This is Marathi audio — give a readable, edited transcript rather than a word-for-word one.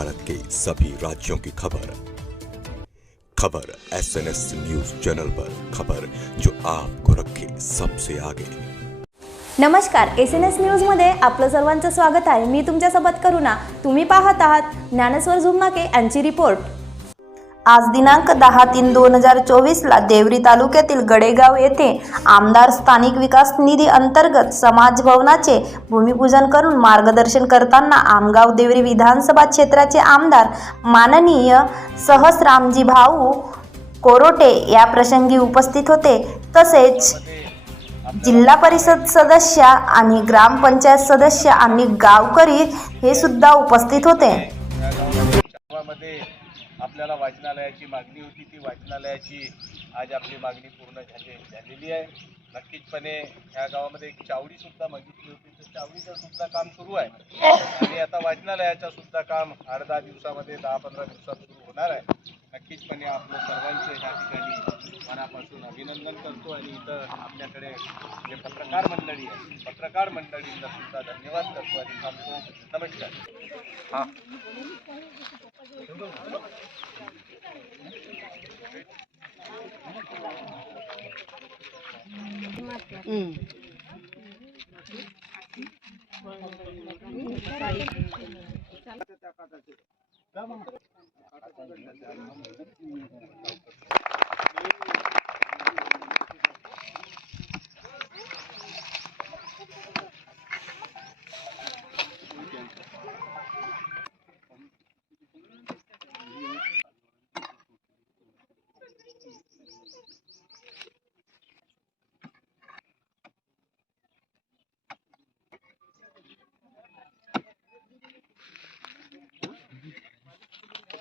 भारत के सभी राज्यों की खबर खबर SNS न्यूज चैनल पर, खबर जो आपको रखे सबसे आगे। नमस्कार, SNS न्यूज मध्ये आपलं सर्वांचं स्वागत आहे। मी तुमच्यासोबत करुणा। तुम्ही पाहत आहात ज्ञानेश्वर झुमके यांची रिपोर्ट। आज दिनांक 10/3/2024 ला देवरी तालुक्यातील गडेगाव येथे आमदार स्थानिक विकास निधी अंतर्गत समाज भवनाचे भूमिपूजन करून मार्गदर्शन करताना आमगाव देवरी विधानसभा क्षेत्राचे आमदार माननीय सहस्रामजी भाऊ कोरोटे या प्रसंगी उपस्थित होते। तसेच जिल्हा परिषद सदस्य आणि ग्रामपंचायत सदस्य आणि गावकरी हे सुद्धा उपस्थित होते। आपल्याला वाचनालयाची मागणी होती, ती वाचनालयाची आज आपली मागणी पूर्ण झालेली आहे। नक्कीचपणे ह्या गावामध्ये एक चावडी सुद्धा मागितली होती, तर चावडीचं सुद्धा काम सुरू आहे आणि आता वाचनालयाचं सुद्धा काम 8-10 दिवसामध्ये 10-15 दिवसात सुरू होणार आहे। नक्कीचपणे आपलं सर्वांचं ह्या ठिकाणी मनापासून अभिनंदन करतो आणि इथं आपल्याकडे जे पत्रकार मंडळी आहे, पत्रकार मंडळींना सुद्धा धन्यवाद करतो आणि थांबतो। नमस्कार। हां